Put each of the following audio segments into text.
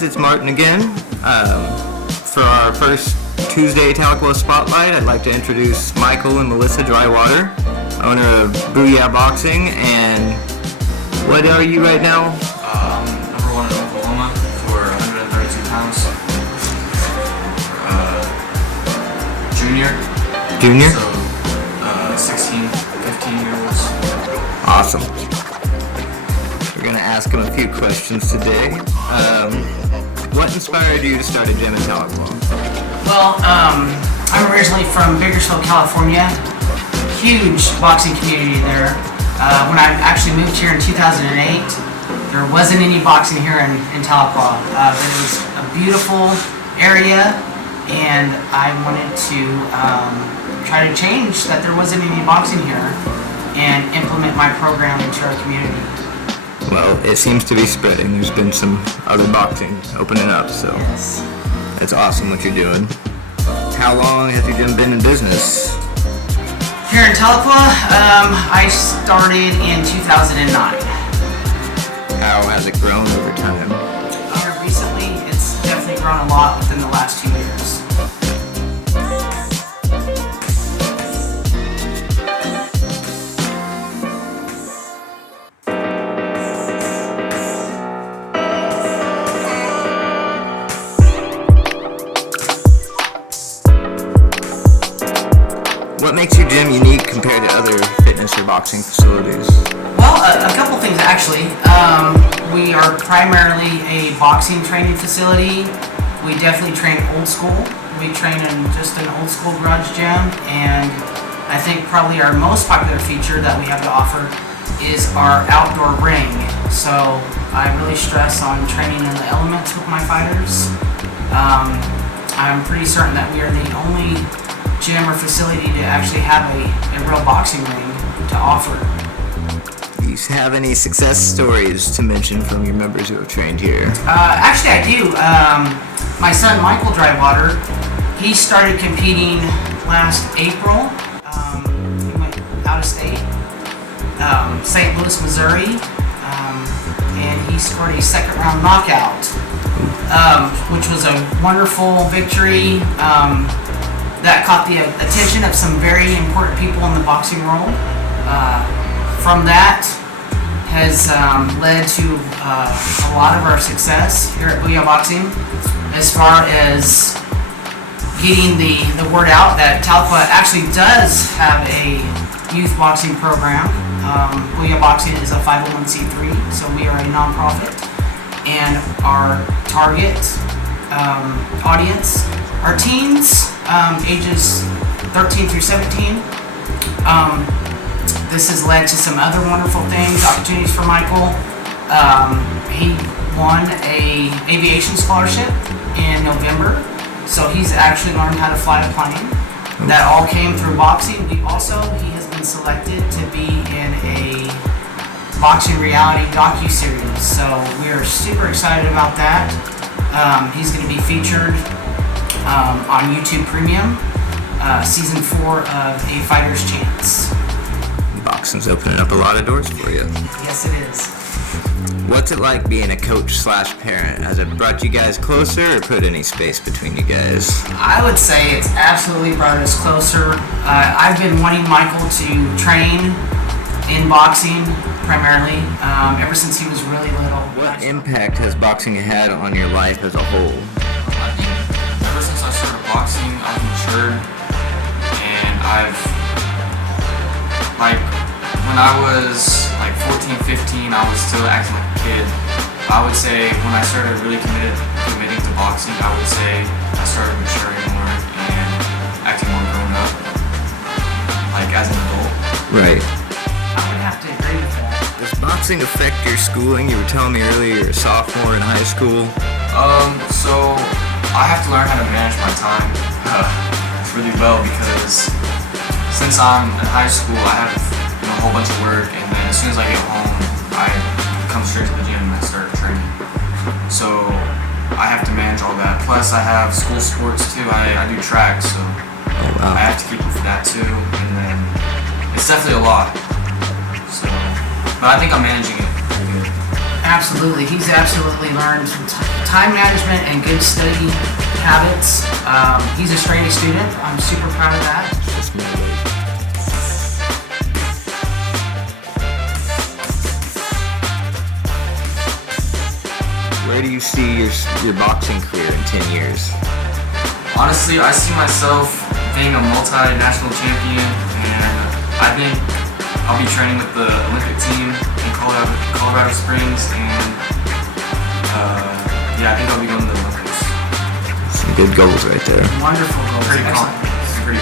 guys, it's Martin again. For our first Tuesday Tahlequah Spotlight, I'd like to introduce Michael and Melissa Drywater, owner of Booyah Boxing. And what are you right now? Number one in Oklahoma for 132 pounds. Junior. Junior? So, 16, 15-year-olds. Awesome. We're going to ask him a few questions today. What inspired you to start a gym in Tahlequah? Well, I'm originally from Bakersfield, California. Huge boxing community there. When I actually moved here in 2008, there wasn't any boxing here in Tahlequah. It was a beautiful area, and I wanted to try to change that there wasn't any boxing here and implement my program into our community. Well, it seems to be spreading. There's been some other boxing opening up, so Yes. it's awesome what you're doing. How long has your gym been in business? Here in Tahlequah, I started in 2009. How has it grown over time? Recently, it's definitely grown a lot within the last 2 years. What makes your gym unique compared to other fitness or boxing facilities? Well, a couple things actually. We are primarily a boxing training facility. We definitely train old school. We train in just an old school garage gym, and I think probably our most popular feature that we have to offer is our outdoor ring. So I really stress on training in the elements with my fighters. I'm pretty certain that we are the only gym or facility to actually have a real boxing ring to offer. Do you have any success stories to mention from your members who have trained here? Actually, I do. My son, Michael Drywater, he started competing last April. He went out of state, St. Louis, Missouri, and he scored a second round knockout, which was a wonderful victory. That caught the attention of some very important people in the boxing world. From that has led to a lot of our success here at Booyah Boxing, as far as getting the word out that Tahlequah actually does have a youth boxing program. Booyah Boxing is a 501c3, so we are a nonprofit, and our target audience are teens, ages 13 through 17. This has led to some other wonderful things, opportunities for Michael. He won a aviation scholarship in November, so he's actually learned how to fly a plane. That all came through boxing. He has been selected to be in a boxing reality docu-series, so we are super excited about that. He's going to be featured on YouTube Premium, season 4 of A Fighter's Chance. Boxing's opening up a lot of doors for you. Yes, it is. What's it like being a coach/parent? Has it brought you guys closer or put any space between you guys? I would say it's absolutely brought us closer. I've been wanting Michael to train in boxing primarily ever since he was really little. What impact has boxing had on your life as a whole? I mean, ever since I started boxing, I've matured, and when I was 14, 15, I was still acting like a kid. I would say when I started really committing to boxing, I would say I started maturing more and acting more grown up, as an adult. Right. I would have to agree with that. Does boxing affect your schooling? You were telling me earlier you're a sophomore in high school. So I have to learn how to manage my time really well, because since I'm in high school, I have a whole bunch of work, and then as soon as I get home, I come straight to the gym and I start training. So I have to manage all that. Plus I have school sports too. I do track, so Wow. I have to keep up for that too, and then it's definitely a lot. So, but I think I'm managing it pretty good. And Absolutely. He's absolutely learned time management and good study habits. He's a straight A student. I'm super proud of that. Just motivate. Where do you see your boxing career in 10 years? Honestly, I see myself being a multinational champion, and I think I'll be training with the Olympic team in Colorado Springs, and I think I'll be going to the Olympics. Some good goals right there. Wonderful goals. Pretty Excellent.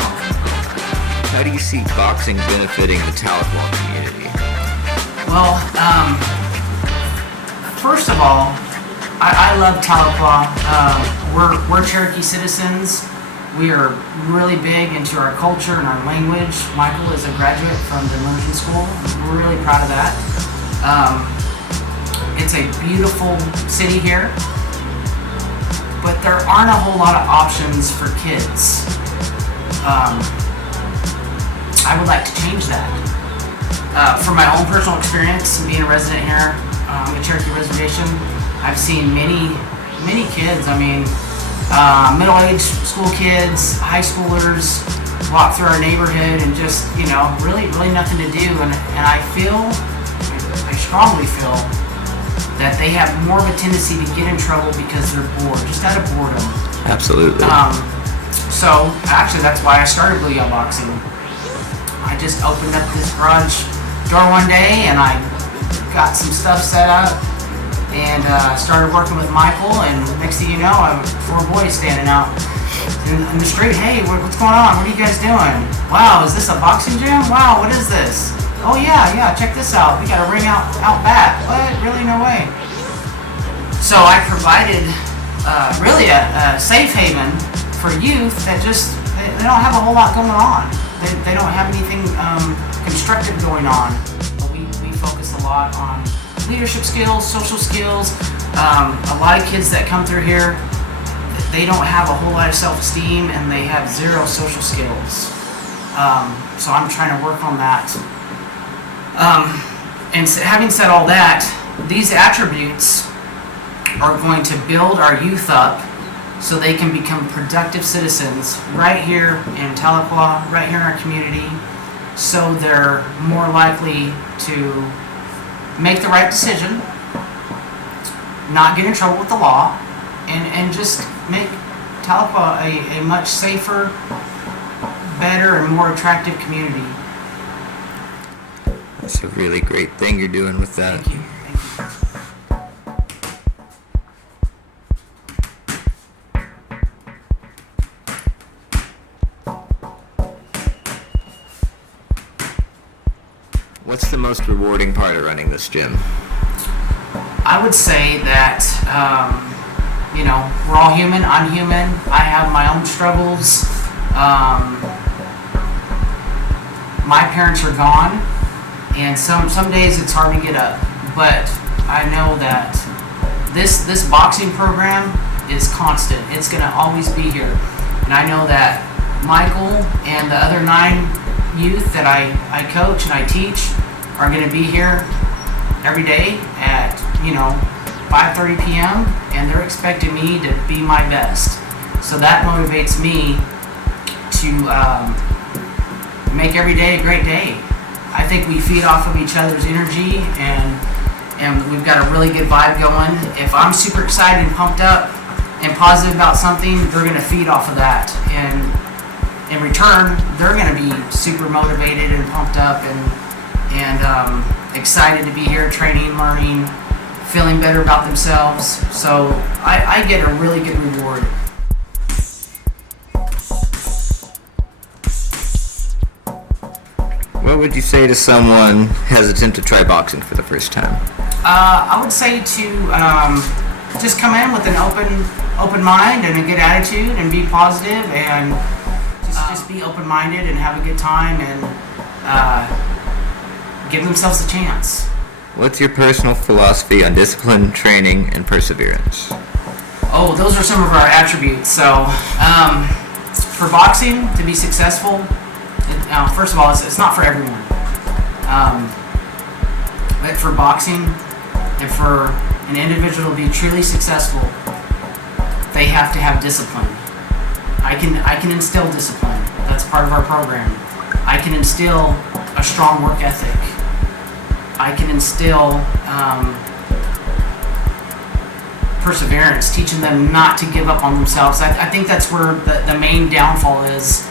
confident. How do you see boxing benefiting the Tahlequah community? Well, first of all, I love Tahlequah. We're Cherokee citizens. We are really big into our culture and our language. Michael is a graduate from the immersion school. We're really proud of that. It's a beautiful city here, but there aren't a whole lot of options for kids. I would like to change that. From my own personal experience, being a resident here on the Cherokee Reservation, I've seen many kids. I mean, middle-aged school kids, high schoolers walk through our neighborhood and just, really nothing to do. And I strongly feel that they have more of a tendency to get in trouble because they're bored, just out of boredom. Absolutely. So actually, that's why I started Booyah Boxing. I just opened up this garage door one day and I got some stuff set up. And started working with Michael, and next thing you know, I have 4 boys standing out in the street. Hey, what's going on? What are you guys doing? Wow, is this a boxing gym? Wow, what is this? Oh yeah, check this out. We got a ring out back. What? Really? No way. So I provided really a safe haven for youth that just they don't have a whole lot going on. They don't have anything constructive going on. We focus a lot on leadership skills, social skills. A lot of kids that come through here, they don't have a whole lot of self-esteem and they have zero social skills. So I'm trying to work on that. And having said all that, these attributes are going to build our youth up so they can become productive citizens right here in Tahlequah, right here in our community, so they're more likely to make the right decision, not get in trouble with the law, and just make Tahlequah a much safer, better, and more attractive community. That's a really great thing you're doing with that. Thank you. What's the most rewarding part of running this gym? I would say that, we're all human. I'm human. I have my own struggles. My parents are gone, and some days it's hard to get up. But I know that this boxing program is constant. It's going to always be here. And I know that Michael and the other 9 youth that I coach and I teach are going to be here every day at 5:30 p.m. and they're expecting me to be my best. So that motivates me to make every day a great day. I think we feed off of each other's energy and we've got a really good vibe going. If I'm super excited and pumped up and positive about something, they're going to feed off of that. And in return, they're going to be super motivated and pumped up and excited to be here, training, learning, feeling better about themselves. So I get a really good reward. What would you say to someone hesitant to try boxing for the first time? I would say to just come in with an open mind and a good attitude and be positive and just be open-minded and have a good time and give themselves a chance. What's your personal philosophy on discipline, training, and perseverance? Oh, those are some of our attributes. So, for boxing to be successful, first of all, it's not for everyone. But for boxing, And for an individual to be truly successful, they have to have discipline. I can instill discipline. That's part of our program. I can instill a strong work ethic. I can instill perseverance, teaching them not to give up on themselves. I think that's where the main downfall is,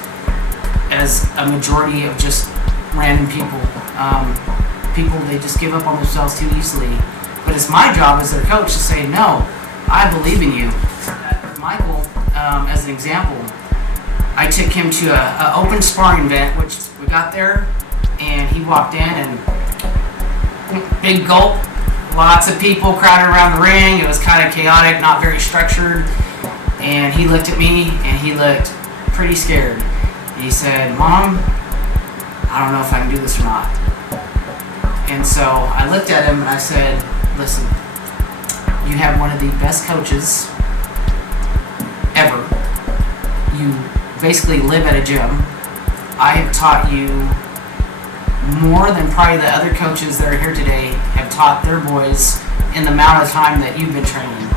as a majority of just random people. People, they just give up on themselves too easily. But it's my job as their coach to say, no, I believe in you. Michael, as an example, I took him to a open sparring event, which we got there, and he walked in and big gulp, lots of people crowded around the ring. It was kind of chaotic, not very structured. And he looked at me and he looked pretty scared. He said, "Mom, I don't know if I can do this or not." And so I looked at him and I said, "Listen, you have one of the best coaches ever. You basically live at a gym. I have taught you more than probably the other coaches that are here today have taught their boys in the amount of time that you've been training.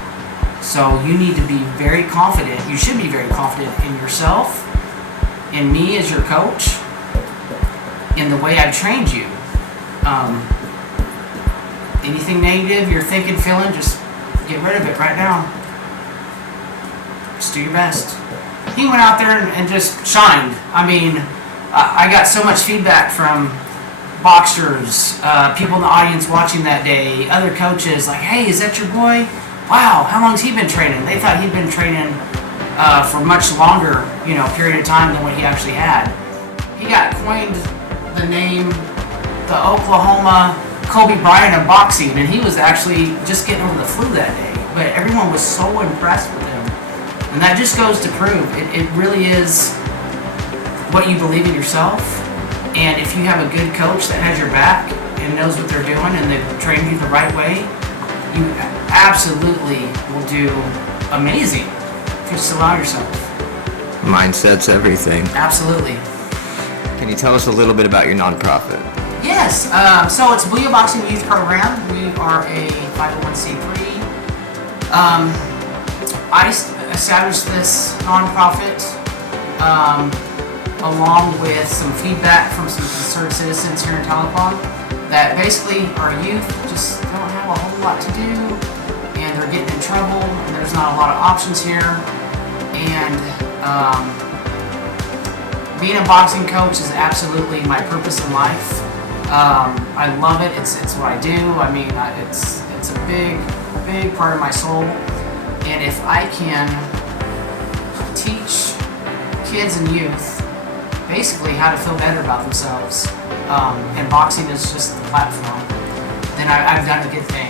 So you need to be very confident. You should be very confident in yourself, in me as your coach, in the way I've trained you. Anything negative you're thinking, feeling, just get rid of it right now. Just do your best." He went out there and just shined. I mean, I got so much feedback from boxers, people in the audience watching that day, other coaches, like, "Hey, is that your boy? Wow, how long's he been training?" They thought he'd been training for much longer, period of time than what he actually had. He got coined the name, the Oklahoma Kobe Bryant of boxing, and he was actually just getting over the flu that day. But everyone was so impressed with him. And that just goes to prove it really is what you believe in yourself. And if you have a good coach that has your back and knows what they're doing and they've trained you the right way, you absolutely will do amazing if you just allow yourself. Mindset's everything. Absolutely. Can you tell us a little bit about your nonprofit? Yes, so it's Booyah Boxing Youth Program. We are a 501c3. I established this nonprofit along with some feedback from some concerned citizens here in Tahlequah that basically our youth just don't have a whole lot to do and they're getting in trouble and there's not a lot of options here. And being a boxing coach is absolutely my purpose in life. I love it. It's what I do. I mean, it's a big part of my soul. And if I can teach kids and youth basically how to feel better about themselves, and boxing is just the platform, then I've done a good thing.